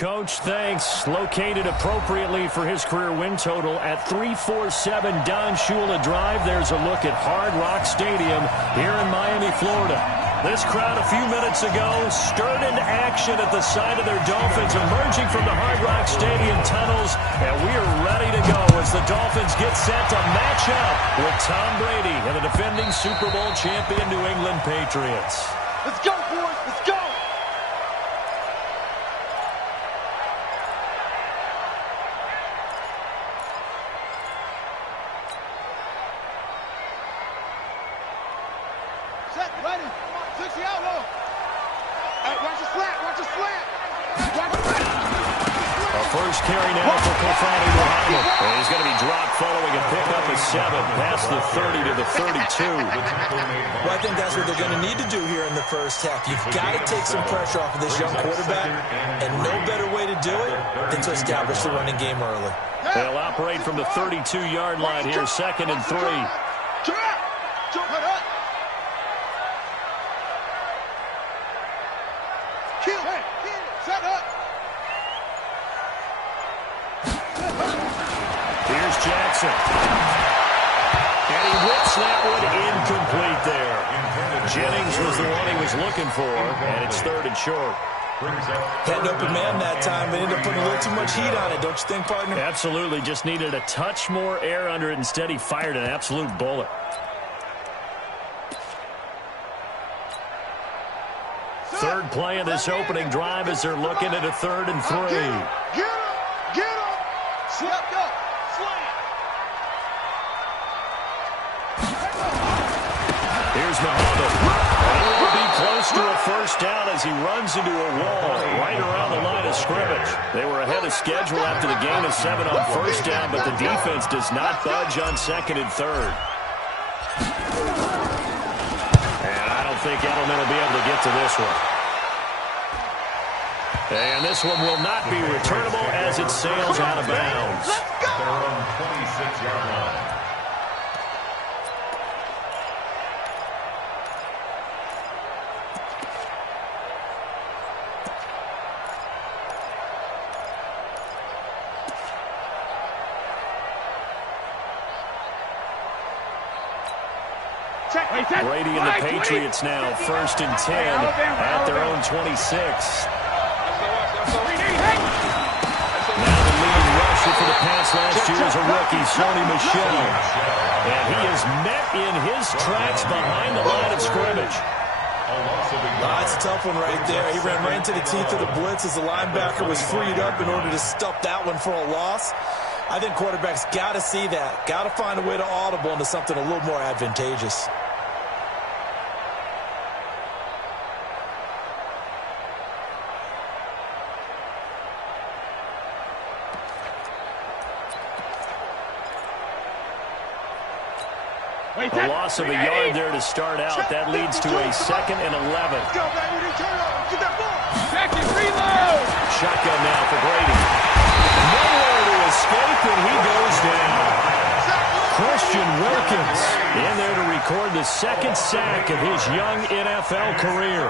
Coach, thanks. Located appropriately for his career win total at 347 Don Shula Drive. There's a look at Hard Rock Stadium here in Miami, Florida. This crowd a few minutes ago stirred into action at the side of their Dolphins emerging from the Hard Rock Stadium tunnels, and we are ready to go as the Dolphins get set to match up with Tom Brady and the defending Super Bowl champion New England Patriots. Let's go, boys! Let's go! Set, ready. Come on, 60 out low. Hey, watch the slant, watch the slant. Watch the slant. A first carry now for Kofani Muhammad. And he's going to be dropped following a pickup of 7 past the 30 to the 32. Well, I think that's what they're going to need to do here in the first half. You've got to take some pressure off of this young quarterback, and no better way to do it than to establish the running game early. They'll operate from the 32-yard line here, 2nd and 3. Jump it up. Kill. Hey, set up. Here's Jackson. And he whips that one incomplete there. Jennings was the one he was looking for, and it's 3rd and short. Had an open man that time, but ended up putting a little too much heat on it, don't you think, partner? Absolutely. Just needed a touch more air under it. Instead, he fired an absolute bullet. Third play of this opening drive as they're looking at a 3rd and 3. Get him! Get him! Slap up! Slam! Here's Muhammad. And he will be close to a first down as he runs into a wall right around the line of scrimmage. They were ahead of schedule after the gain of 7 on first down, but the defense does not budge on 2nd and 3rd. And I don't think Edelman will be able to get to this one. And this one will not be returnable as it sails out of bounds. Their own 26-yard line. Brady and the Patriots now 1st and 10 at their own 26. Now the lead rusher for the pass last year is a rookie, Sony Michel. And he is met in his tracks behind the line of scrimmage. That's a tough one right there. He ran right into the teeth of the blitz as the linebacker was freed up in order to stuff that one for a loss. I think quarterbacks got to see that. Got to find a way to audible into something a little more advantageous. A loss of a yard there to start out. That leads to a 2nd and 11. Let's go, baby. Turn over. Get that ball. Second, reload. Shotgun now for Brady. Nowhere to escape, and he goes down. Christian Wilkins in there to record the 2nd sack of his young NFL career.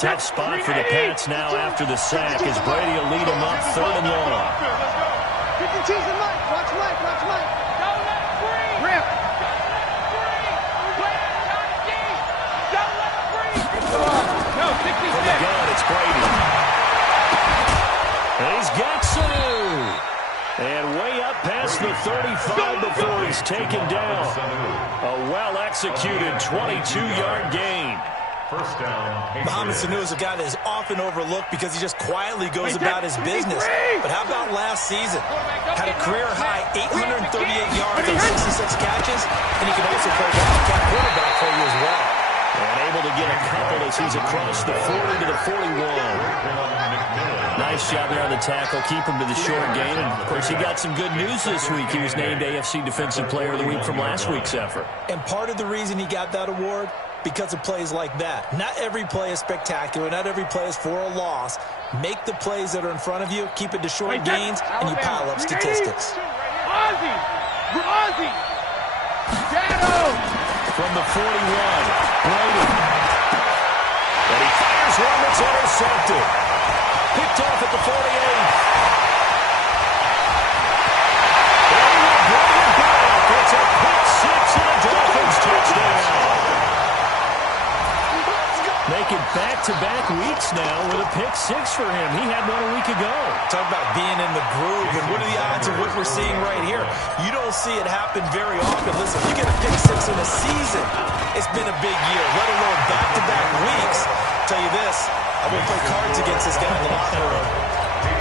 Tough spot for the Pats now after the sack as Brady will lead him up 3rd and long. 50 T's and Mike. Watch Mike. Watch Mike. Don't let him breathe. Rip. Don't let him breathe. No, 66. From the gun, it's Brady. And he's got Sanu. And way up past the 35 before he's taken down. A well-executed 22-yard gain. First down. Mohamed Sanu is a guy that is often overlooked because he just quietly goes about his business. But how about last season? Had a career-high 838 yards and 66 catches, and he can also play wildcat quarterback for you as well. And able to get a couple as he's across the 40 to the 41. Nice job there on the tackle. Keep him to the short game. And, of course, he got some good news this week. He was named AFC Defensive Player of the Week from last week's effort. And part of the reason he got that award, because of plays like that. Not every play is spectacular. Not every play is for a loss. Make the plays that are in front of you, keep it to short gains, and you pile up statistics. Ozzie! from the 41. Brady. And he fires one that's intercepted. Picked off at the 48. And he will bring it back. It's a pick six and a Dolphins touchdown. Making back-to-back weeks now with a pick six for him. He had one a week ago. Talk about being in the groove, and what are the odds of what we're seeing right here? You don't see it happen very often. Listen, you get a pick six in a season, it's been a big year, let alone back-to-back weeks. I'll tell you this, I'm going to play cards against this guy in the locker room.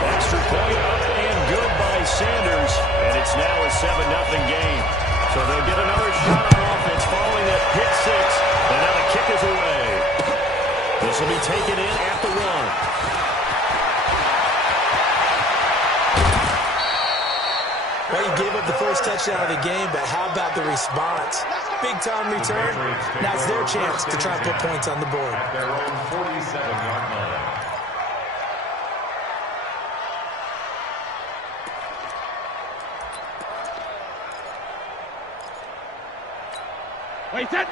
Extra point up and good by Sanders, and it's now a 7-0 game. So they'll get another shot on offense following that pick six, and now the kick is away. This will be taken in at the 1. Well, you gave up the first touchdown of the game, but how about the response? Big-time return. Now it's their chance to try and put points on the board. At their own 47-yard line.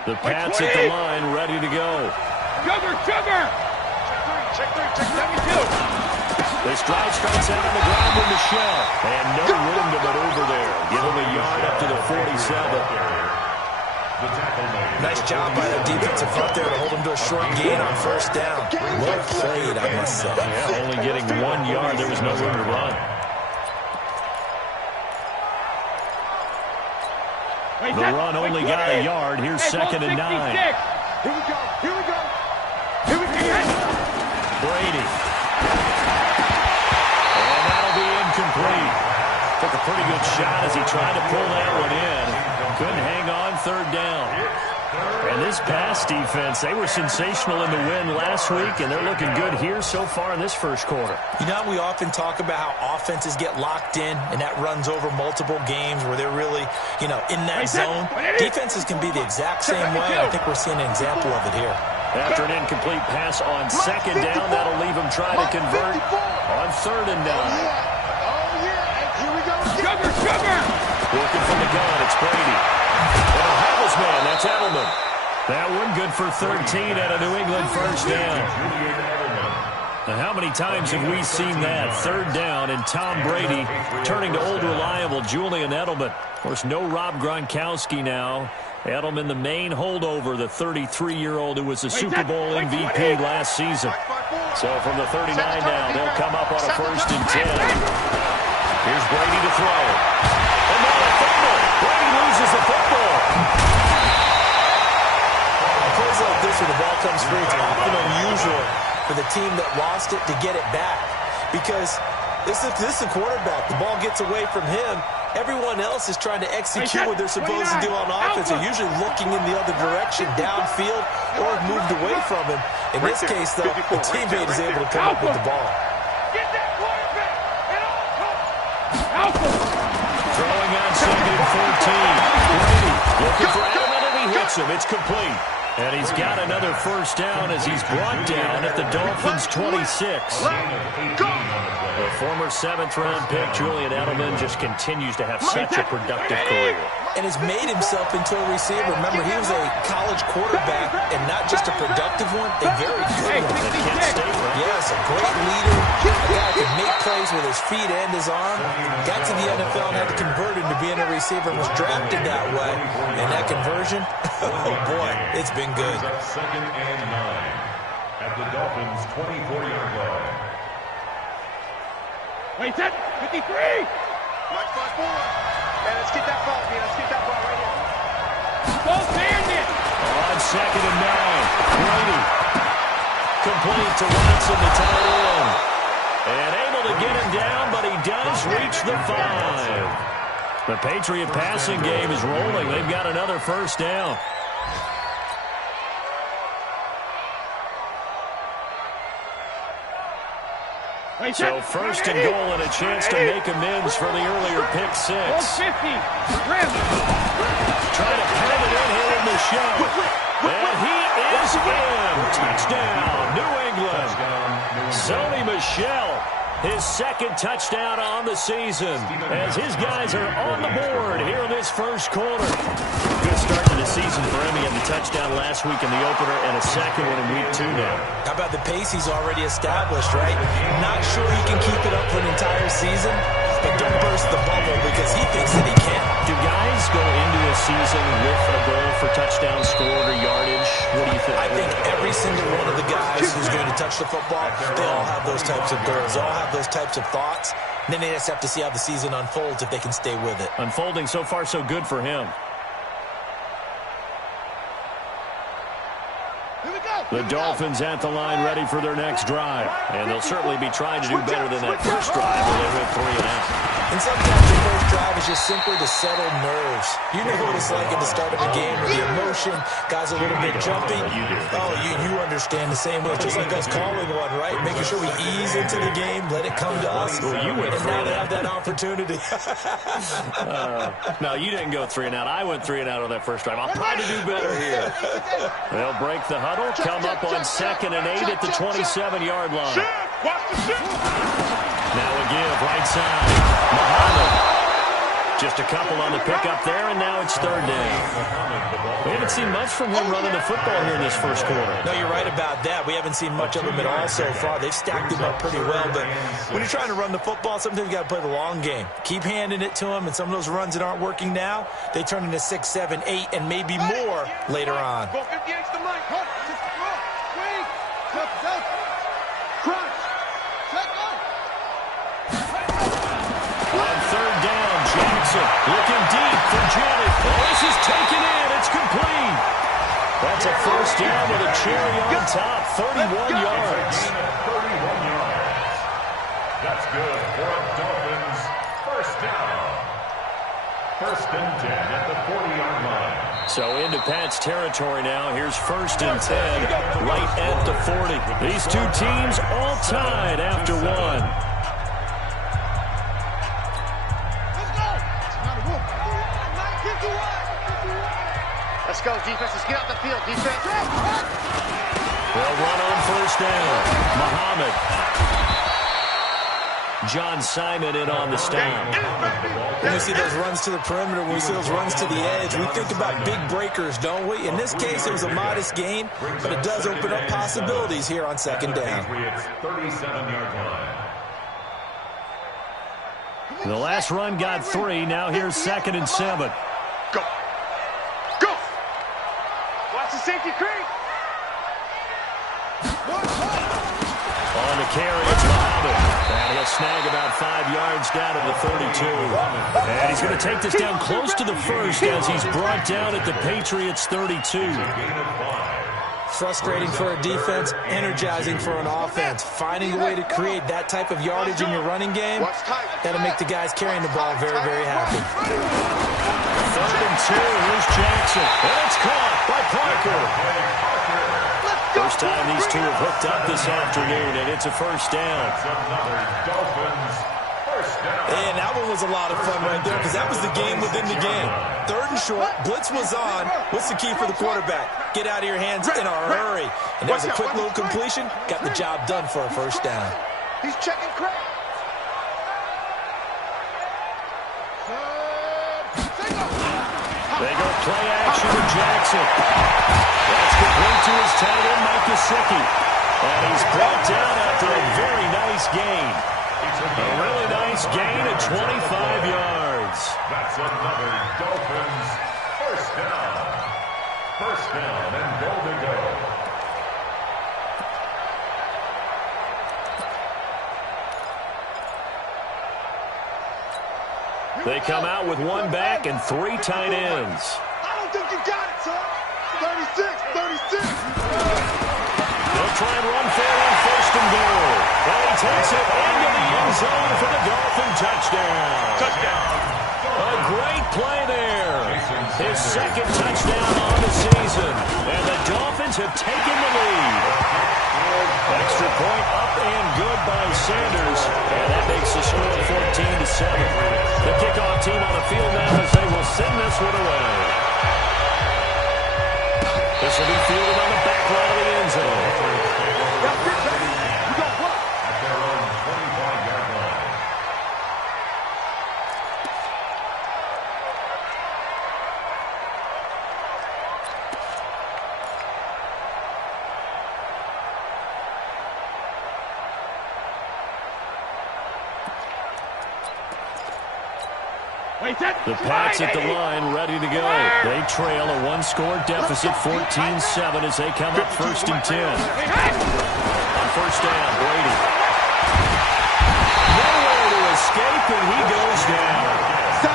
The Pats at the line, ready to go. Sugar! Check three. Let me do. This drive starts out on the ground with Michelle. And no room to maneuver there. Give him a yard up to the 47. Nice job by the defensive front there to hold him to a short gain on first down. Well played, I must say. Yeah, only getting 1 yard. There was no room to run. The run only got a yard. Here's 2nd and 9. Here we go. Brady. And that'll be incomplete. Took a pretty good shot as he tried to pull that one in. Couldn't hang on, 3rd down. And this pass defense, they were sensational in the win last week, and they're looking good here so far in this first quarter. You know, we often talk about how offenses get locked in, and that runs over multiple games where they're really, in that zone. Defenses can be the exact same way. I think we're seeing an example of it here. After an incomplete pass on 2nd down, that'll leave him trying to convert on 3rd and 9. Oh, yeah. Here we go. Sugar! Working from the gun, it's Brady. And a Havels man, that's Edelman. That one good for 13 at a New England first down. Now, how many times have we seen that? 3rd down and Tom Brady turning to old reliable Julian Edelman. Of course, no Rob Gronkowski now. Edelman, the main holdover, the 33-year-old who was the Super Bowl MVP last season. So from the 39 now, they'll come up on a 1st and 10. Here's Brady to throw. And now a fumble. Brady loses the football. Plays like this where the ball comes free, it's often unusual for the team that lost it to get it back. Because this is the quarterback. The ball gets away from him. Everyone else is trying to execute what they're supposed to do on offense. They're usually looking in the other direction, downfield, or have moved away from him. In this case, though, the teammate is able to come up with the ball. Get that quarterback at all costs. Throwing on 2nd and 14. Brady looking for Edelman, and he hits him. It's complete. And he's got another first down as he's brought down at the Dolphins' 26. The former 7th-round pick, Julian Edelman, just continues to have such a productive career. And has made himself into a receiver. Remember, he was a college quarterback, and not just a productive one, a very good one. At Kent State, right? Yes, a great leader, a guy who can make plays with his feet and his arm. Got to the NFL and had to convert into being a receiver and was drafted that way. And that conversion, oh boy, it's been good. 2nd and 9 at the Dolphins' 24-yard line. Wait, set. 53. Watch 5-4. And let's get that ball, man. Let's get that ball right here. Ball bandit. On 2nd and 9. Brady. Complete to Watson, the tight end. And able to get him down, but he does reach the 5. The Patriot passing game is rolling. They've got another first down. So 1st and goal and a chance to make amends for the earlier pick six. 50. Rim. Trying to pound it in here in the show. And he is in. Touchdown, New England. Sony Michel, his 2nd touchdown on the season as his guys are on the board here in this first quarter. Good start to the season for him. He had the touchdown last week in the opener and a second one in week 2 now. How about the pace he's already established, right? Not sure he can keep it up for an entire season, but don't burst the bubble because he thinks that he can. Do guys go into a season with a goal for touchdown scored or yardage? What do you think? I think every single one of the guys who's going to touch the football, they all have those types of goals. They all have those types of thoughts. And then they just have to see how the season unfolds if they can stay with it. Unfolding so far so good for him. The Dolphins at the line ready for their next drive. And they'll certainly be trying to do better than that first drive where they went 3 and out. And sometimes the first drive is just simply to settle nerves. You know what it's like at the start of a game with the emotion, guys a little bit jumpy. Oh, you understand the same way. It's just like us calling one, right? Making sure we ease into the game, let it come to us. Well, you went and now they have that opportunity. No, you didn't go 3 and out. I went 3 and out on that first drive. I'll try to do better here. They'll break the huddle, come up on 2nd and 8 at the 27-yard line. Now a give, right side. Muhammad. Just a couple on the pickup there, and now it's 3rd down. We haven't seen much from him running the football here in this first quarter. No, you're right about that. We haven't seen much of him at all so far. They've stacked him up pretty well, but when you're trying to run the football, sometimes you got to play the long game. Keep handing it to him, and some of those runs that aren't working now, they turn into 6, 7, 8, and maybe more later on. Looking deep for Janet. This is taken in. It's complete. That's a first down with a cherry on top. 31 yards. 31 yards. That's good for Dolphins. First down. 1st and 10 at the 40-yard line. So into Pat's territory now. Here's 1st and 10 right at the 40. These two teams all tied after one. Let's go, defense. Let's get out the field, defense. They'll run on 1st down. Muhammad. John Simon in on the stop. When we see those runs to the perimeter, when we see those runs to the edge, we think about big breakers, don't we? In this case, it was a modest gain, but it does open up possibilities here on 2nd down. Patriots 37-yard line. The last run got 3. Now here's 2nd and 7. Go. Go. Watch the safety creep. On the carry, it's Muhammad. And he'll snag about 5 yards down to the 32. And he's going to take this down close to the 1st as he's brought down at the Patriots 32. Frustrating for a defense, energizing for an offense. Finding a way to create that type of yardage in your running game, that'll make the guys carrying the ball very, very happy. 3rd and 2, here's Jackson. And it's caught by Parker. First time these two have hooked up this afternoon, and it's a first down. And that one was a lot of fun right there because that was the game within the game. 3rd and short, blitz was on. What's the key for the quarterback? Get out of your hands in a hurry. And there's a quick little completion. Got the job done for a first down. He's checking crack. They go play action with Jackson. That's complete to his tight end, Mike Gesicki. And he's brought down after a very nice gain. A really nice gain at 25 yards. That's another Dolphins first down. First down and goal to go. They come out with 1 back and 3 tight ends. I don't think you got it, son. 36. They'll try and run for it on 1st and goal. And he takes it into the end zone for the Dolphin touchdown. A great play there. His 2nd touchdown on the season. And the Dolphins have taken the lead. Extra point up and good by Sanders. And that makes the score 14-7. The kickoff team on the field now as they will send this one away. This will be fielded on the back line of the end zone. At their own 25-yard line. The Pats at the line, ready to go. They trail a one-score deficit, 14-7, as they come up 1st and 10. On 1st down, Brady. Nowhere to escape, and he goes down.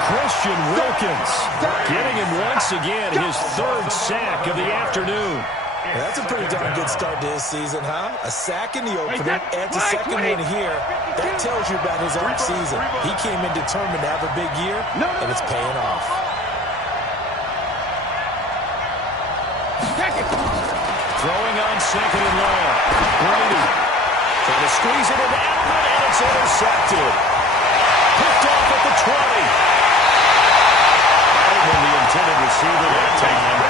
Christian Wilkins getting him once again, his 3rd sack of the afternoon. That's a pretty darn good start to his season, huh? A sack in the opener, adds a second one here. That tells you about his offseason. He came in determined to have a big year, and it's paying off. Throwing on 2nd and long. Brady trying to squeeze it into Edelman, and it's intercepted. Picked off at the 20. Edelman, the intended receiver that time.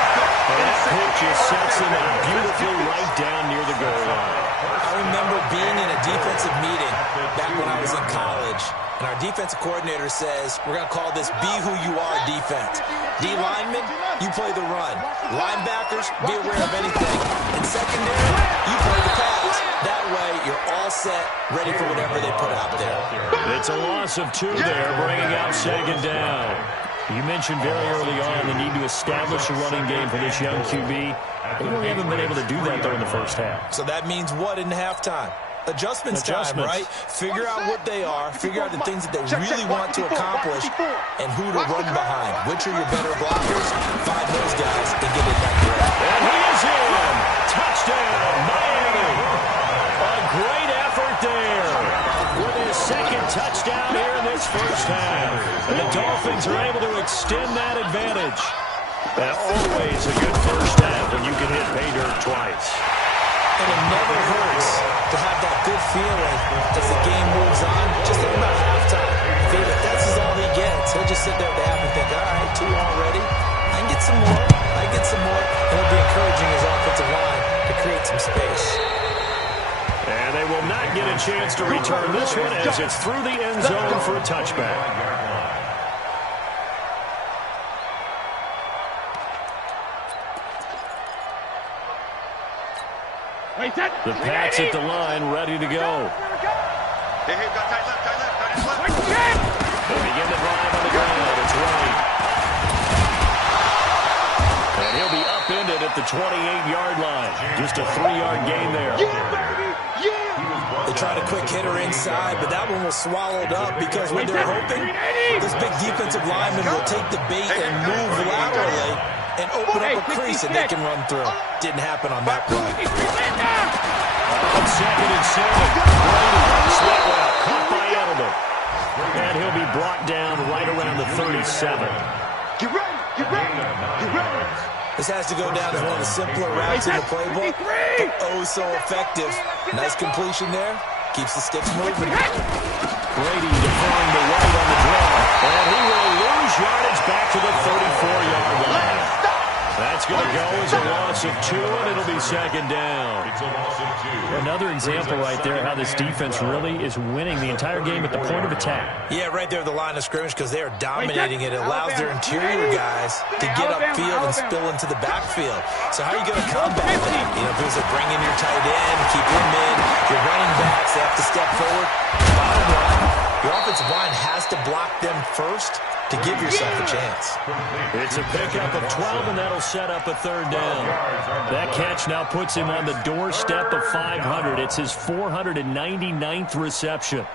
And that pitch just sets him up beautifully right down near the goal line. I remember being in a defensive meeting back when I was in college, and our defensive coordinator says, we're going to call this be who you are defense. D linemen, you play the run. Linebackers, be aware of anything. And secondary, you play the pass. That way, you're all set, ready for whatever they put out there. It's a loss of 2 there, bringing out 2nd down. You mentioned very early on the need to establish a running game for this young QB. They really haven't been able to do that, though, in the first half. So that means what in halftime? Adjustments time, right? Figure out what they are, figure out the things that they really want to accomplish, and who to run behind. Which are your better blockers? Find those guys and get it that way. And he is in! Touchdown, Miami! A great effort there with his 2nd touchdown here in this first half. And the Dolphins are able to extend that advantage. And always a good first half when you can hit pay dirt twice. And it never hurts to have that good feeling as the game moves on. Just think about halftime. If that's all he gets, he'll just sit there at the half and think, all right, 2 already. I can get some more. I can get some more. And he'll be encouraging his offensive line to create some space. And they will not get a chance to return this one as it's through the end zone for a touchback. The Pats at the line, ready to go. Hey, got tight left. They begin the drive on the ground. It's right. And he'll be upended at the 28-yard line. Just a 3-yard gain there. They tried a quick hitter inside, but that one was swallowed up because when they're hoping, this big defensive lineman will take the bait and move laterally and open up a crease and they can run through. Didn't happen on that play. On 2nd and 7, Brady, slip route, caught by Edelman. And he'll be brought down right around the 37. Get ready. This has to go down as one of the simpler routes in the playbook, but oh so effective. Nice completion there. Keeps the sticks moving. Brady deferring the right on the draw. And he will lose yardage back to the 34-yard line. That's going to go as a loss of 2, and it'll be 2nd down. Another example right there how this defense really is winning the entire game at the point of attack. Yeah, right there at the line of scrimmage because they are dominating it. It allows their interior guys to get upfield and spill into the backfield. So how are you going to combat that? You know, if there's a bring in your tight end, keep him in, your running backs, they have to step forward. Bottom line, your offensive line has to block them first to give yourself a chance. It's a pickup of 12, and that'll set up a 3rd down. That catch now puts him on the doorstep of 500. It's his 499th reception.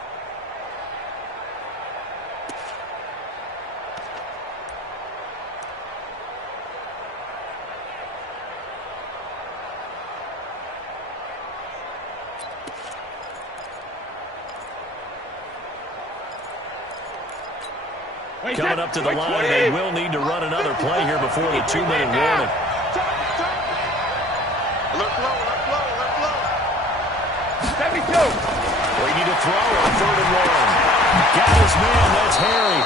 Coming up to the line, they will need to run another play here before the 2-minute warning. Let flow. 72. Brady to throw on 3rd and 1. Got his man, that's Harry.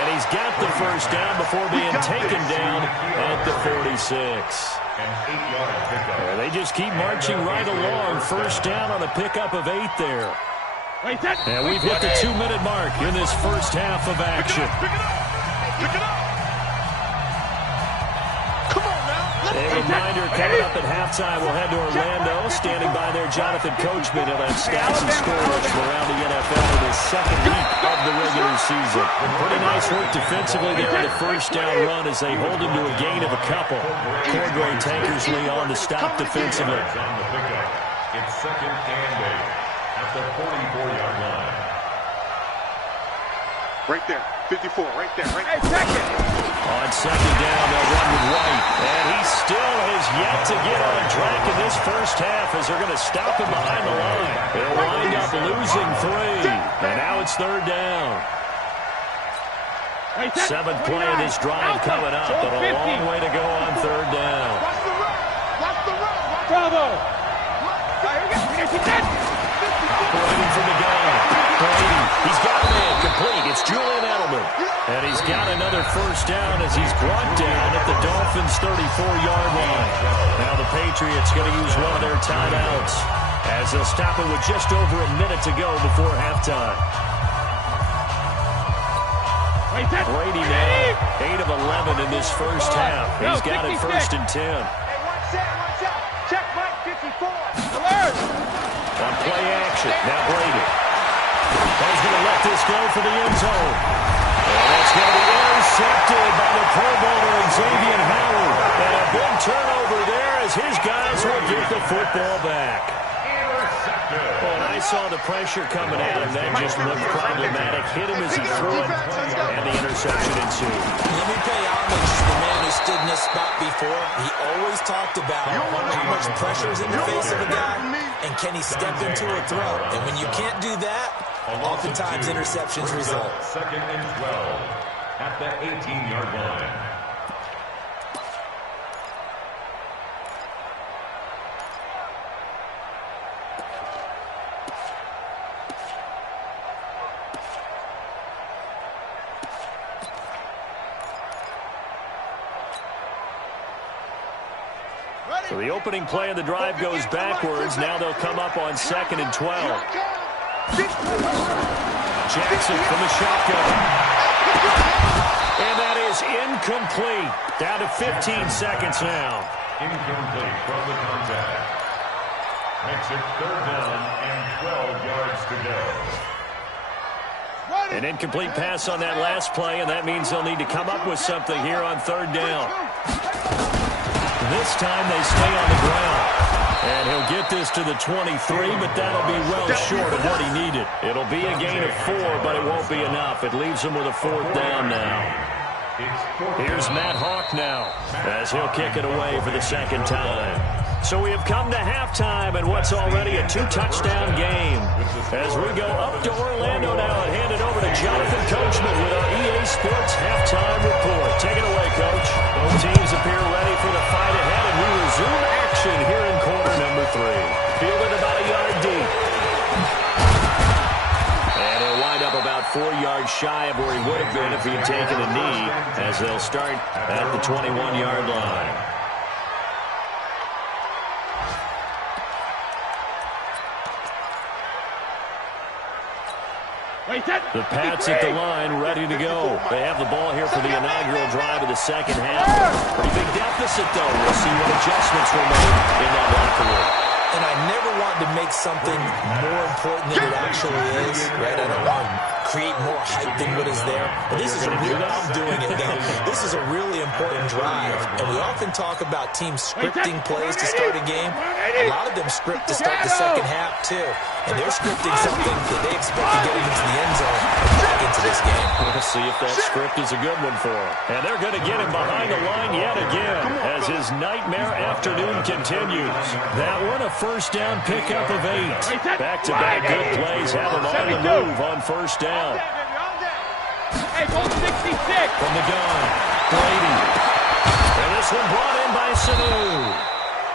And he's got the first down before being taken down at the 46. They just keep marching right along. First down on a pickup of 8 there. And we've hit the 2-minute mark in this first half of action. Pick it up. Come on now. A reminder coming up at halftime, we'll head to Orlando. Standing by there, Jonathan Coachman. He'll have stats and scores from around the NFL in his second week of the regular season. Pretty nice work defensively there on the first down run as they hold him to a gain of a couple. Cordray Tankersley on the stop defensively. It's second and 8 at the 44-yard line. Right there, 54, right there, right there. Hey, second. On second down, they'll run with White. And he still has yet to get on track in this first half as they're going to stop him behind the line. They'll wind up losing 3. And now it's third down. Seventh play of this drive coming up, but a long way to go on third down. Watch the run, watch the run, watch Bravo. Operating from the gun. Brady, he's got a man complete. It's Julian Edelman. And he's got another first down as he's brought down at the Dolphins' 34-yard line. Now the Patriots going to use one of their timeouts as they'll stop it with just over a minute to go before halftime. Brady now, 8 of 11 in this first half. He's got it first and 10. Hey, watch out. Check Mike 54. Alert. On play action, now Brady. He's going to let this go for the end zone. And that's going to be intercepted by the Pro Bowler Xavier Howard. And a big turnover there as his guys will get the football back. Well, and I saw the pressure coming at him. That just looked problematic. Hit him as he threw it, and the interception ensued. Let me pay homage to the man who stood in this spot before. He always talked about how much pressure is in the face of a guy, and can he step into a throw. And when you can't do that, oftentimes interceptions result. Second and 12 at the 18-yard line. So the opening play of the drive goes backwards. Now they'll come up on second and 12. Jackson from the shotgun. And that is incomplete. Down to 15 seconds now. Incomplete from the contact. Makes it third down and 12 yards to go. An incomplete pass on that last play, and that means they'll need to come up with something here on third down. This time they stay on the ground. And he'll get this to the 23, but that'll be well short of what he needed. It'll be a gain of 4, but it won't be enough. It leaves him with a fourth down now. Here's Matt Hawk now as he'll kick it away for the second time. So we have come to halftime and what's already a 2-touchdown game. As we go up to Orlando now and hand it over to Jonathan Coachman with our EA Sports halftime report. Take it away, Coach. Both teams appear ready for the fight ahead, and we resume action here in quarter number 3. Fielded about a yard deep. And he'll wind up about 4 yards shy of where he would have been if he had taken a knee, as they'll start at the 21-yard line. The Pats at the line, ready to go. They have the ball here for the inaugural drive of the second half. Pretty big deficit, though. We'll see what adjustments were made in that locker room. And I never want to make something more important than it actually is, right? I don't want to create more hype than what is there. But this is a real, I'm doing it now. This is a really important drive. And we often talk about teams scripting plays to start a game. A lot of them script to start the second half, too. And they're scripting something that they expect to get into the end zone and back into this game. We'll see if that script is a good one for him. And they're going to get him behind the line yet again as his nightmare afternoon continues. That one, a first down pickup of 8. Back-to-back good plays have him on the move on first down. Hey, goal 66. From the gun, Brady. And this one brought in by Sanu.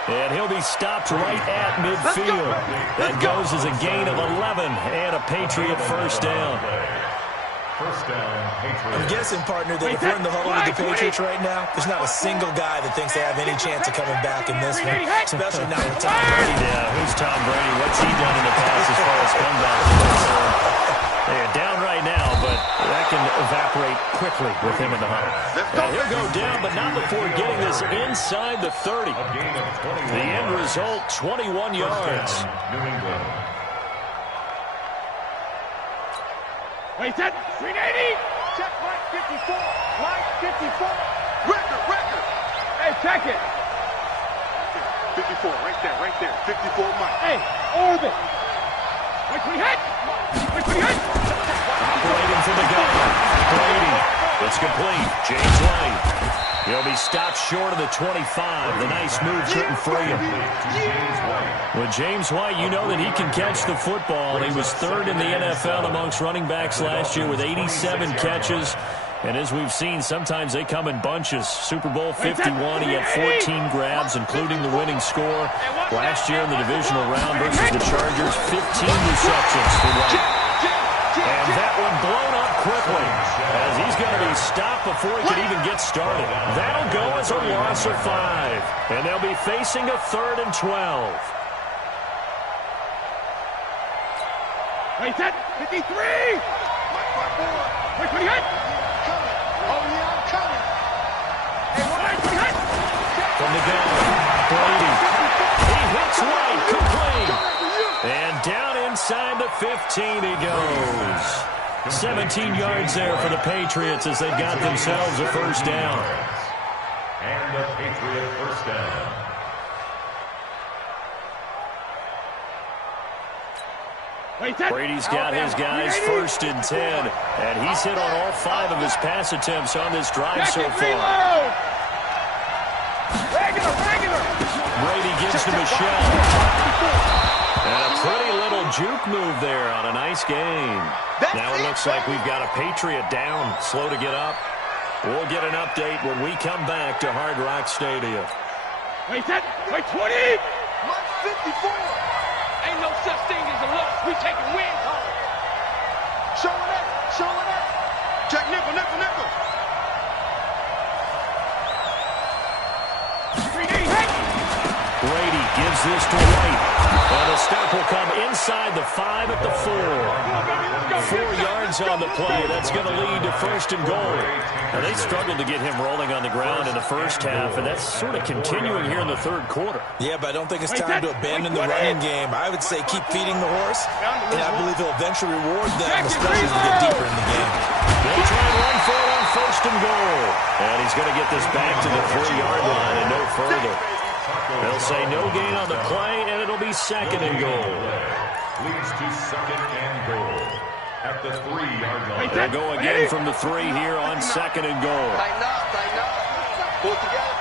And he'll be stopped right at midfield. That goes as a gain of 11 and a Patriot first down. First down, Patriots. I'm guessing, partner, that if we're in the huddle with the Patriots right now, there's not a single guy that thinks they have any chance of coming back in this one, especially not with Tom Brady. Yeah, who's Tom Brady? What's he done in the past as far as comebacks are concerned? They're down right now, but that can evaporate quickly with him in the hunt. And he'll go down, but not before getting this inside the 30. The end result, 21 yards. New England. Wait, set. 380. Check Mike 54. Mike 54. Record. Hey, check it. 54, right there. 54 Mike. Hey, orbit. Wait till he hit. Operating for the gun. Brady. It's complete. James White. He'll be stopped short of the 25. The nice move couldn't free him. With James White, you know that he can catch the football. He was third in the NFL amongst running backs last year with 87 catches. And as we've seen, sometimes they come in bunches. Super Bowl 51, he had 14 grabs, including the winning score. Last year in the divisional round versus the Chargers, 15 receptions for White. And that one blown up quickly, as he's going to be stopped before he can even get started. That'll go as a loss of 5. And they'll be facing a 3rd and 12. Wait, set. 53. Wait till he hit. I'm coming. From the gun, Brady. He hits White, complete. And down inside the 15 he goes. 17 yards there for the Patriots as they got themselves a first down. And a Patriot first down. Brady's got his guys 1st and 10, and he's hit on all 5 of his pass attempts on this drive so far. Regular. Brady gives to Michelle. And a pretty little juke move there on a nice game. Now it looks like we've got a Patriot down, slow to get up. We'll get an update when we come back to Hard Rock Stadium. Wait, set. Wait, 20. Mike 54. Ain't no such thing as a loss. We taking wins home. Showing up. Check nickel. Brady gives this to White. And the stop will come inside the 5 at the 4. 4 yards on the play. That's going to lead to 1st and goal. And they struggled to get him rolling on the ground in the first half, and that's sort of continuing here in the 3rd quarter. Yeah, but I don't think it's time to abandon the running game. I would say keep feeding the horse, and I believe he'll eventually reward them, especially as we get deeper in the game. They'll try and run for it on 1st and goal. And he's going to get this back to the 3-yard line and no further. They'll say no gain on the play, and it'll be 2nd and goal. Leads to 2nd and goal at the 3-yard line. They'll go again from the 3 here on 2nd and goal. Tighten up. Pull it together.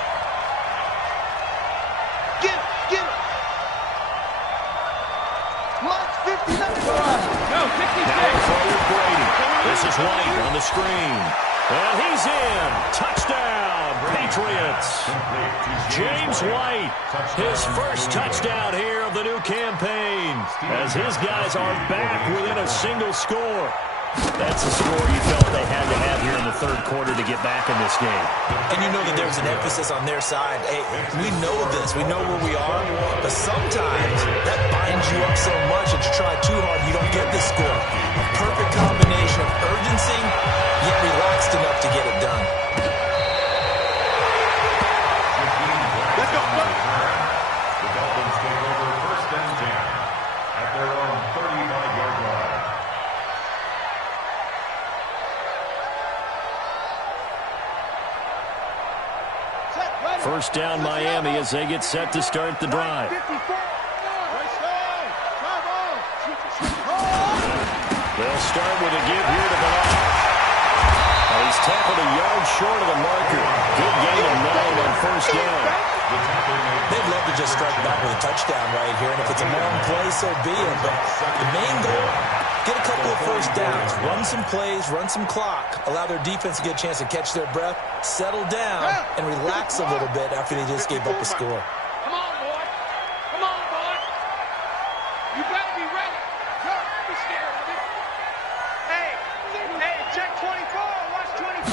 Get it. Mike 59. No, 56. Now forward Brady. This is White on the screen. And he's in. Touchdown, Patriots. James White, his first touchdown here of the new campaign, as his guys are back within a single score. That's a score you felt they had to have here in the 3rd quarter to get back in this game. And you know that there's an emphasis on their side. Hey, we know this. We know where we are. But sometimes that binds you up so much that you try too hard, you don't get this score. A perfect combination of urgency, yet relaxed enough to get it done. Let's go. The Dolphins take over 1st and 10 at their own 35-yard line. First down Miami as they get set to start the drive. They'll start with a give here to Bernard. He's tackled a yard short of the marker. Good gain of 9 on 1st down. They'd love to just strike back with a touchdown right here, and if it's a long play, so be it. But the main goal, get a couple of first downs, run some plays, run some clock, allow their defense to get a chance to catch their breath, settle down, and relax a little bit after they just gave up a score. Come on, boy. You better be ready. Don't be scared of it. Hey, check 24. Watch 24.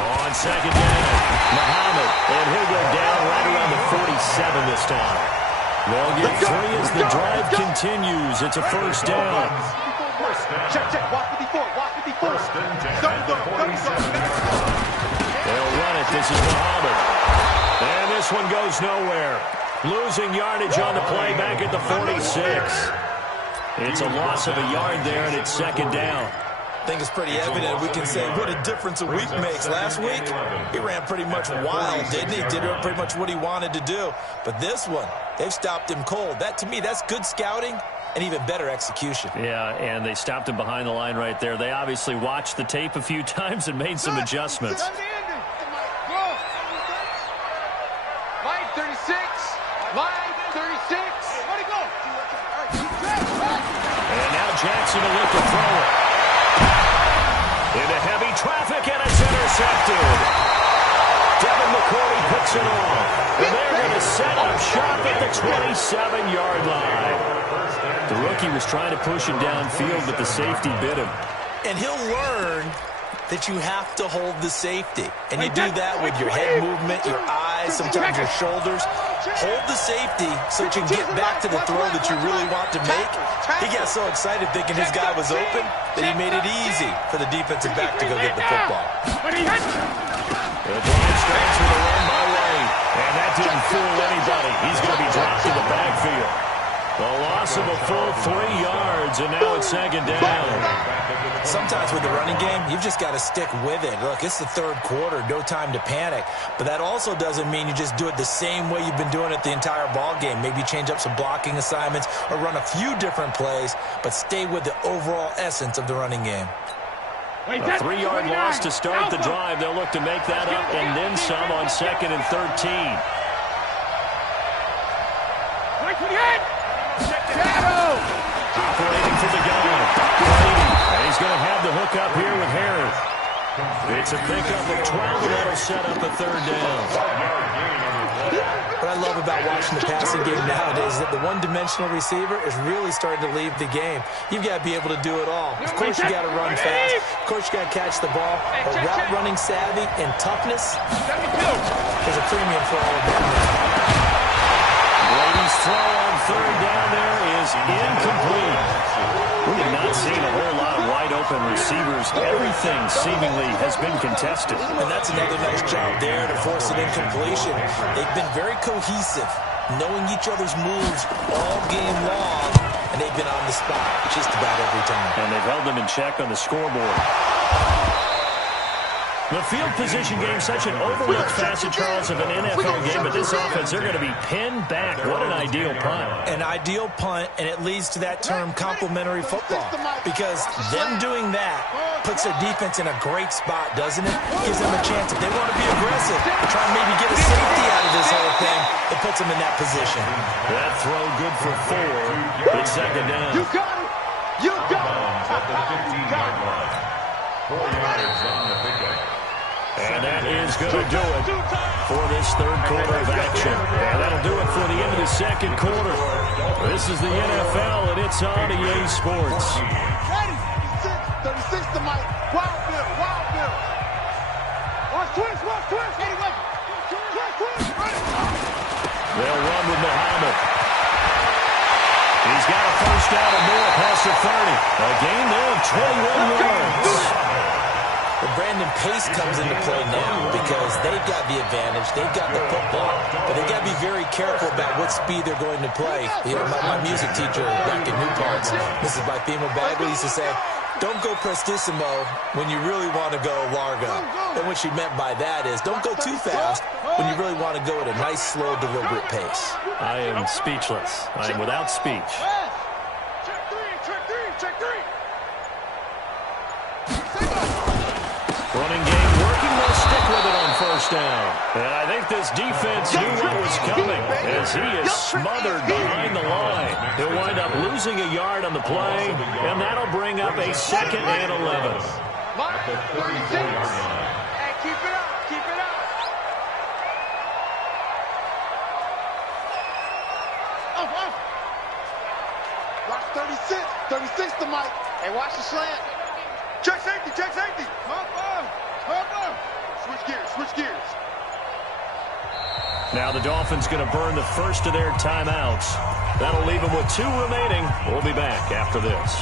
On 2nd down, Muhammad, and he'll go down right around the 47 this time. They'll get 3 as the drive continues. It's a 1st down. First down. Check. Watch 54. Watch 54. First and 10 Double at the go. 47. They'll run it. This is Muhammad. And this one goes nowhere. Losing yardage on the play back at the 46. It's a loss of a yard there, and it's second down. I think it's pretty evident. We can say what a difference a week makes. Last week, he ran pretty much wild, didn't he? Did pretty much what he wanted to do. But this one, they've stopped him cold. That, to me, that's good scouting and even better execution. Yeah, and they stopped him behind the line right there. They obviously watched the tape a few times and made some adjustments. Line 36. Line 36. Where'd he go? And now Jackson will look to throw it. Into heavy traffic, and it's intercepted. Devin McCourty picks it off. And they're going to set up shop at the 27-yard line. The rookie was trying to push him downfield, but the safety bit him. And he'll learn that you have to hold the safety. And you do that with your head movement, your eyes, sometimes your shoulders. Hold the safety so that you can get back to the throw that you really want to make. He got so excited thinking his guy was open that he made it easy for the defensive back to go get the football. The drive starts with a run by Lane. And that didn't fool anybody. He's going to be dropped in the backfield. A loss of a full 3 yards, and now it's second down. Sometimes with the running game, you've just got to stick with it. Look, it's the third quarter, no time to panic. But that also doesn't mean you just do it the same way you've been doing it the entire ball game. Maybe change up some blocking assignments or run a few different plays, but stay with the overall essence of the running game. A 3-yard loss to start the drive. They'll look to make that up and then some on 2nd and 13. Operating for the gun. And he's going to have the hook up here with Harris. It's a pickup of 12, and that'll set up a third down. What I love about watching the passing game nowadays is that the one-dimensional receiver is really starting to leave the game. You've got to be able to do it all. Of course, you got to run fast. Of course, you got to catch the ball. But route running savvy and toughness, there's a premium for all of that now. Brady's throw on third down there is incomplete. We have not seen a whole lot of wide-open receivers. Everything seemingly has been contested. And that's another nice job there to force an incompletion. They've been very cohesive, knowing each other's moves all game long, and they've been on the spot just about every time. And they've held them in check on the scoreboard. The field position game, such an overlooked facet, Charles, of an NFL game, but this offense, they're going to be pinned back. What an ideal punt. An ideal punt, and it leads to that term complementary football, because them doing that puts their defense in a great spot, doesn't it? Gives them a chance. If they want to be aggressive, try and maybe get a safety out of this whole thing, it puts them in that position. That throw good for 4. It's second down. You got it. You got it. At the 15-yard line. 4 yards on the pickup. And that is going to do it for this third quarter of action. And that'll do it for the end of the second quarter. This is the NFL, and it's on EA Sports. Ready. 36 to Mike. Wild Bill. Wild Bill. Watch twist. Watch twist. Anyway. Twist. They'll run with Muhammad. He's got a first down and more past the 30. A gain there of 21 yards. But Brandon, pace comes into play now because they've got the advantage. They've got the football. But they've got to be very careful about what speed they're going to play. You know, my music teacher back in New Paltz, Mrs. Bythema Bagley, used to say, don't go prestissimo when you really want to go largo. And what she meant by that is don't go too fast when you really want to go at a nice, slow, deliberate pace. I am speechless. I am without speech. Check three. Running game working. They'll stick with it on first down. And I think this defense knew what was coming as he is smothered behind the line. He'll wind up losing a yard on the play, and that'll bring up a 2nd and 11. At the 34-yard line. Hey, keep it up. Keep it up. Watch 36. 36 to Mike. Hey, watch the slant. Check safety. Switch gears. Now the Dolphins going to burn the first of their timeouts. That'll leave them with 2 remaining. We'll be back after this.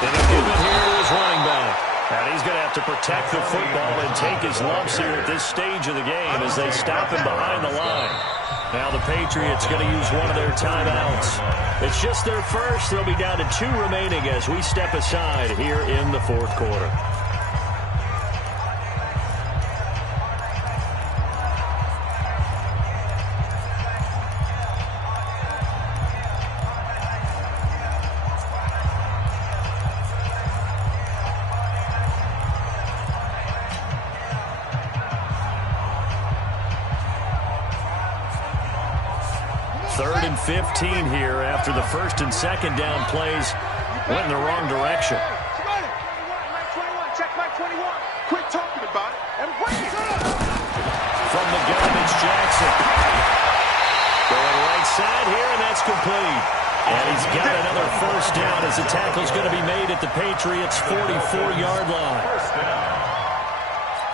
And he'll give it here to his running back. And he's going to have to protect the football and take his lumps here at this stage of the game as they stop him behind the line. Now the Patriots going to use one of their timeouts. It's just their first. They'll be down to 2 remaining as we step aside here in the fourth quarter. Third and 15 here after the first and second down plays went in the wrong direction. Check my 21. Quit talking about it and bring it up. From the gun, it's Jackson. Going right side here, and that's complete. And he's got another first down as the tackle's going to be made at the Patriots' 44-yard line.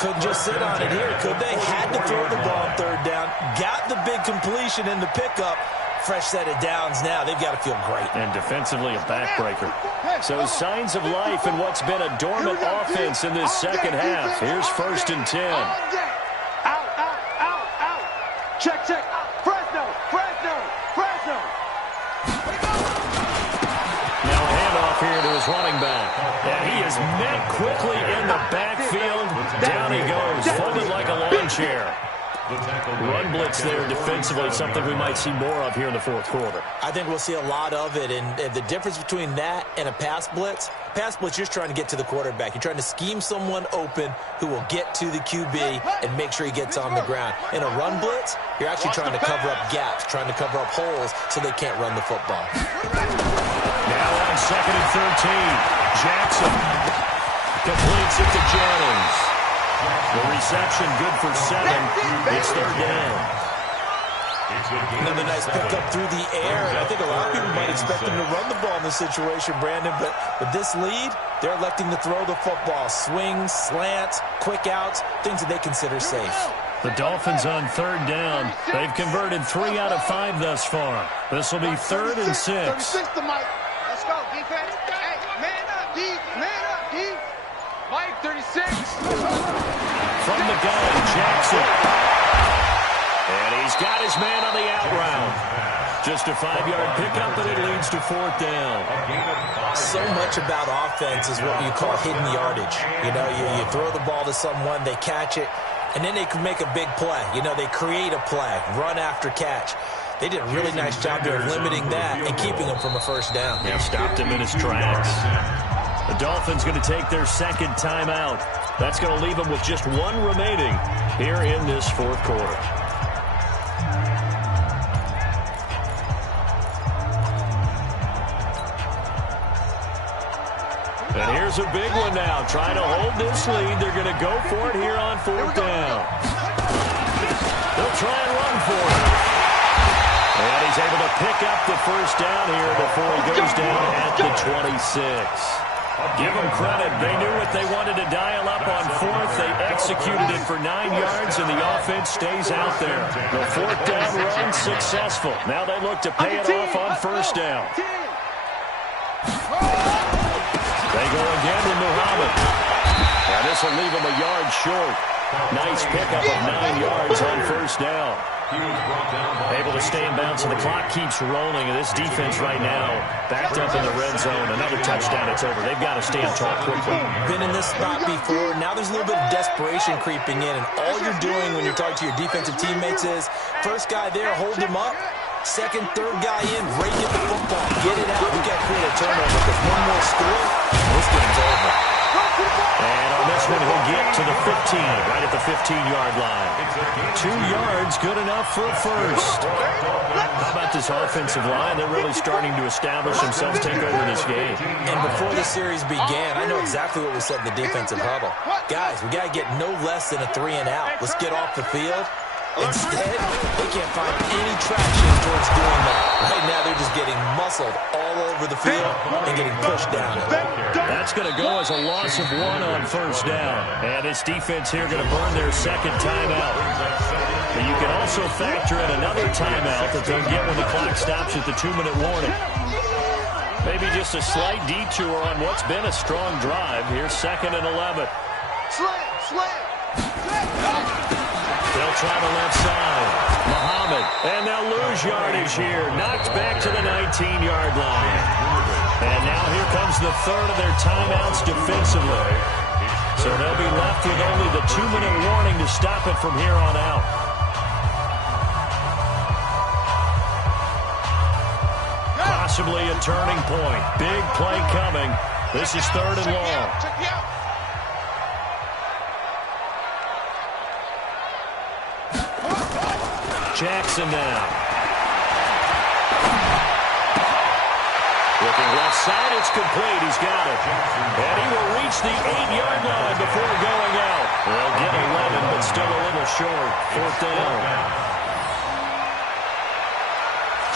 Couldn't just sit on it here, could they? Had to throw the ball on third down. Got the big completion in the pickup. Fresh set of downs now. They've got to feel great. And defensively a backbreaker. So signs of life in what's been a dormant offense in this second half. Here's first and 10. Out. Check. Fresno. Now a handoff here to his running back. And he is met quickly in the backfield. Down he goes, folded like a lawn chair. Run blitz there defensively, something we might see more of here in the fourth quarter. I think we'll see a lot of it, and the difference between that and a pass blitz, you're just trying to get to the quarterback. You're trying to scheme someone open who will get to the QB and make sure he gets on the ground. In a run blitz, you're actually trying to cover up gaps, trying to cover up holes so they can't run the football. Now on second and 13, Jackson completes it to Jennings. The reception good for 7. It's third down. Another nice pickup through the air, and I think a lot of people might expect them to run the ball in this situation, Brandon, but with this lead, they're electing to throw the football. Swings, slants, quick outs, things that they consider safe. The Dolphins on third down. They've converted 3 out of 5 thus far. This will be third and 6. 36 to Mike. Let's go, defense. Hey, man up, D. Mike, 36. From the gun, Jackson. And he's got his man on the out route. Just a 5-yard pickup, and it leads to fourth down. So much about offense is what you call hidden yardage. You know, you throw the ball to someone, they catch it, and then they can make a big play. You know, they create a play, run after catch. They did a really nice job there of limiting that and keeping him from a first down. Yeah, stopped him in his tracks. The Dolphins going to take their second timeout. That's going to leave them with just 1 remaining here in this fourth quarter. And here's a big one now. Trying to hold this lead. They're going to go for it here on fourth down. They'll try and run for it. And he's able to pick up the first down here before he goes down at the 26. Give them credit. They knew what they wanted to dial up on fourth. They executed it for 9 yards, and the offense stays out there. The fourth down run successful. Now they look to pay it off on first down. They go again to Muhammad. And this will leave him a yard short. Nice pickup of 9 yards on first down. Able to stay in bounds, and the clock keeps rolling. And this defense right now backed up in the red zone. Another touchdown, it's over. They've got to stand tall quickly. Been in this spot before. Now there's a little bit of desperation creeping in, and all you're doing when you're talking to your defensive teammates is first guy there, hold him up. Second, third guy in, ready to get the football. Get it out. We got to create a turnover because one more score, this game's over. And on this one, he'll get to the 15, right at the 15-yard line. 2 yards, good enough for a first. How about this offensive line? They're really starting to establish themselves, take over this game. And before the series began, I know exactly what was said in the defensive huddle. Guys, we got to get no less than a 3 and out. Let's get off the field. Instead, they can't find any traction towards doing that. Right now, they're just getting muscled all over the field and getting pushed down. That's going to go as a loss of 1 on first down. And this defense here going to burn their second timeout. And you can also factor in another timeout that they'll get when the clock stops at the 2-minute warning. Maybe just a slight detour on what's been a strong drive. Here's 2nd and 11. They'll try the left side. Muhammad. And they'll lose yardage here. Knocked back to the 19-yard line. And now here comes the third of their timeouts defensively. So they'll be left with only the 2-minute warning to stop it from here on out. Possibly a turning point. Big play coming. This is 3rd and long. Jackson now. Looking left side, it's complete. He's got it. And he will reach the 8-yard line before going out. They'll get 11, but still a little short. 4th down.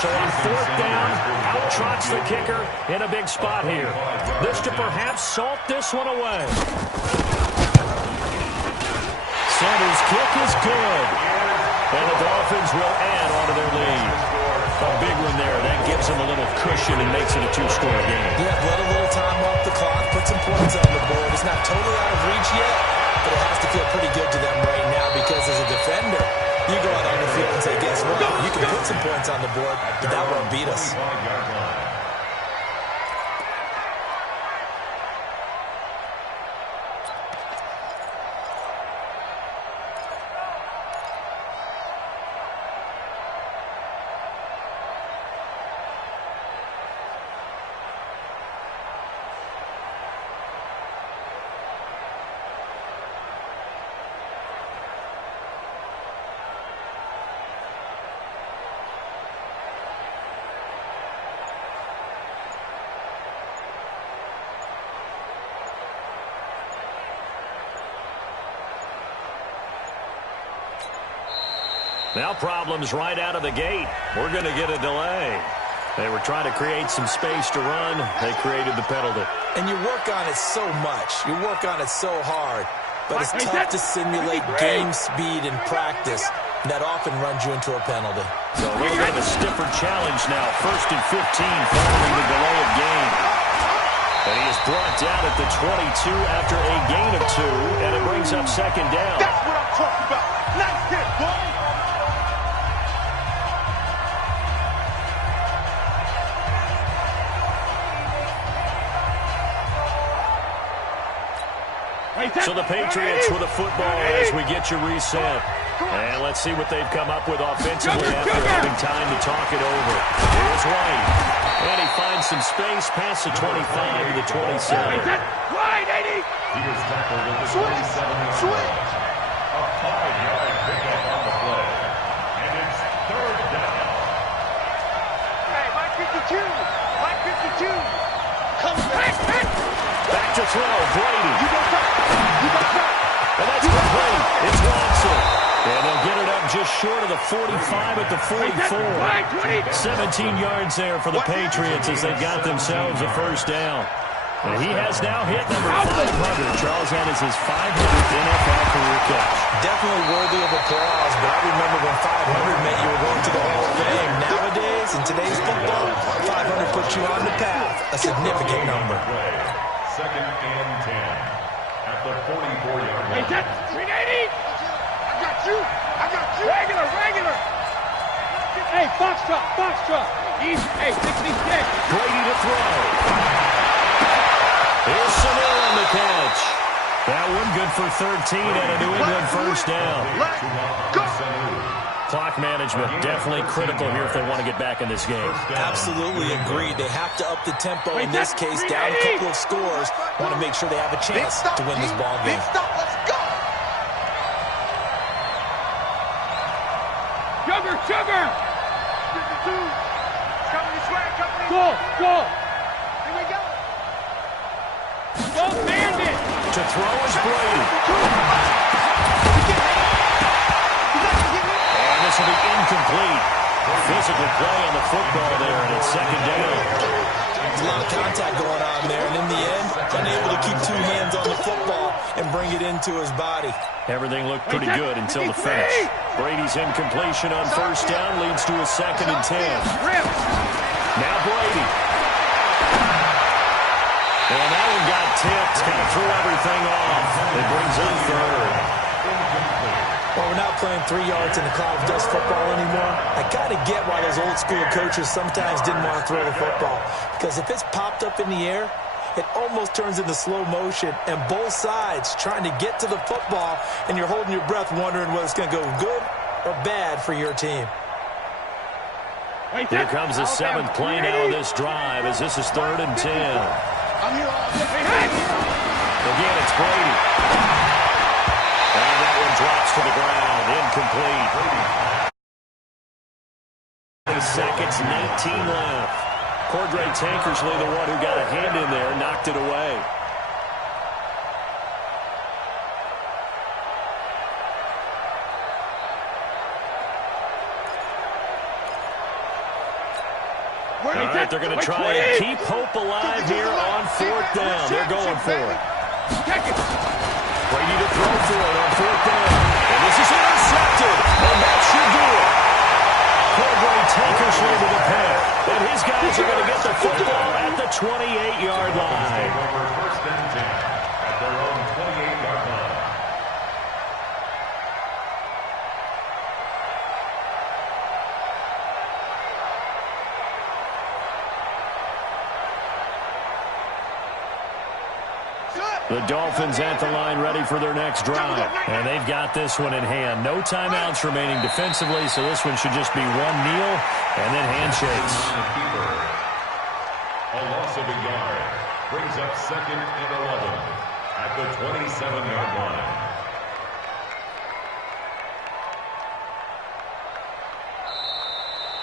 So on 4th down, out trots the kicker in a big spot here. This to perhaps salt this one away. Center's kick is good. And the Dolphins will add onto their lead. A big one there. That gives them a little cushion and makes it a 2-score game. Yeah, let a little time off the clock, put some points on the board. It's not totally out of reach yet, but it has to feel pretty good to them right now because as a defender, you go out on the field and say, guess what? You can put some points on the board, but that won't beat us. Now problems right out of the gate. We're going to get a delay. They were trying to create some space to run. They created the penalty. And you work on it so much. You work on it so hard. But it's tough to simulate game speed in practice. That often runs you into a penalty. So a little bit of a stiffer challenge now. 1st and 15 following the delay of game. And he is brought down at the 22 after a gain of 2. And it brings up 2nd down. That's what I'm talking about. Nice hit, boy. So the Patriots with a football as we get you reset. And let's see what they've come up with offensively after having time to talk it over. Here's White. And he finds some space past the 25 to the 27. Wide, 80. He was tackled at the 27-yard line. A 5-yard pickup on the play. And it's 3rd down. Hey, Mike 52. Mike 52. Come back. Back to throw. Brady. You got that. And that's complete. It's Watson. And they'll get it up just short of the 45 at the 44. 17 yards there for the Patriots as they've got themselves a 1st down. And he has now hit number 500. Charles, that is his 500th NFL career catch. Definitely worthy of applause, but I remember when 500 meant you were going to the Hall of Fame. Nowadays, in today's football, 500 puts you on the path, a significant number. 2nd and 10 at the 44-yard line. 380. I got you. Regular. Hey, Foxtrot. Easy. Hey, 66. Brady to throw. Here's Sanu on the catch. That one good for 13 and a New England 1st down. Clock management definitely critical here if they want to get back in this game. Absolutely agreed. They have to up the tempo in this case, down a couple of scores. Want to make sure they have a chance to win this ball game. Big stop. Let's go. Sugar. 52. Coming this way. Go. Here we go. Go, Bandit. To throw is Brady. And this will be incomplete. Physical play on the football there, and it's 2nd down. There's a lot of contact going on there, and in the end, unable to keep 2 hands on the football and bring it into his body. Everything looked pretty good until the finish. Brady's incompletion on first down leads to a 2nd and 10. Now Brady. And that one got tipped, kind of threw everything off. It brings up 3rd. Well, we're not playing 3 yards in the cloud of dust football anymore. I kind of get why those old school coaches sometimes didn't want to throw the football. Because if it's popped up in the air, it almost turns into slow motion, and both sides trying to get to the football, and you're holding your breath wondering whether it's going to go good or bad for your team. Here comes the 7th play now of this drive as this is 3rd and 10. Again, it's Brady. And that one drops to the ground, incomplete. 20 seconds, 19 left. Cordray Tankersley, the one who got a hand in there, knocked it away. All right, they're going to try and keep hope alive here on 4th down. They're going for it. Brady to throw for it on 4th down. And this is intercepted. And that should do it. Cordray Tankersley with a pass. And his guys are going to get the football at the 28-yard line. First and 10 at their own 28-yard line. The Dolphins at the line ready for their next drive. And they've got this one in hand. No timeouts remaining defensively, so this one should just be one kneel and then handshakes. A loss of a yard brings up 2nd and 11 at the 27-yard line.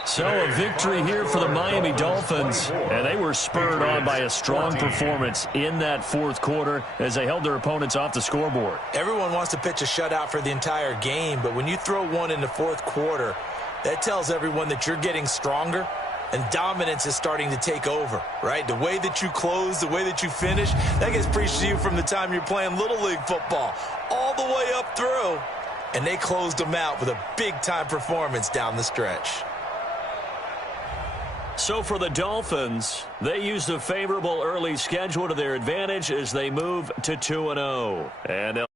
So a victory here for the Miami Dolphins, and they were spurred on by a strong performance in that 4th quarter as they held their opponents off the scoreboard. Everyone wants to pitch a shutout for the entire game, but when you throw one in the 4th quarter, that tells everyone that you're getting stronger and dominance is starting to take over, right? The way that you close, the way that you finish, that gets preached to you from the time you're playing Little League football all the way up through, and they closed them out with a big-time performance down the stretch. So for the Dolphins, they used a favorable early schedule to their advantage as they move to 2-0. And